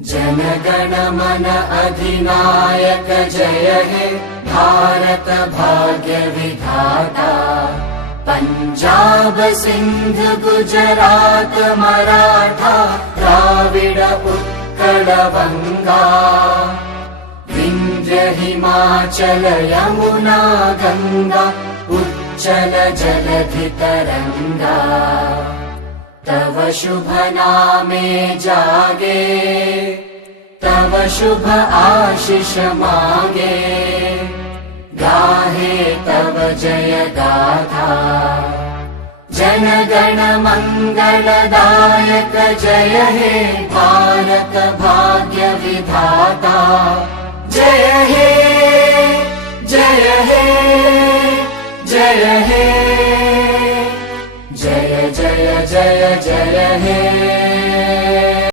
जनगण मन अधिनायक जय हे भारत भाग्य विधाता। पंजाब सिंध गुजरात मराठा द्राविड उत्कल बंगा। विंध्य हिमाचल यमुना गंगा उच्चल जलधि तरंगा। तव शुभ नामे जागे तव शुभ आशीष मागे। गाहे तव जय गाथा जनगण मंगलदायक जय हे भारत भाग्य विधाता। जय हे जय हे जय हे जय जय जय जय हे।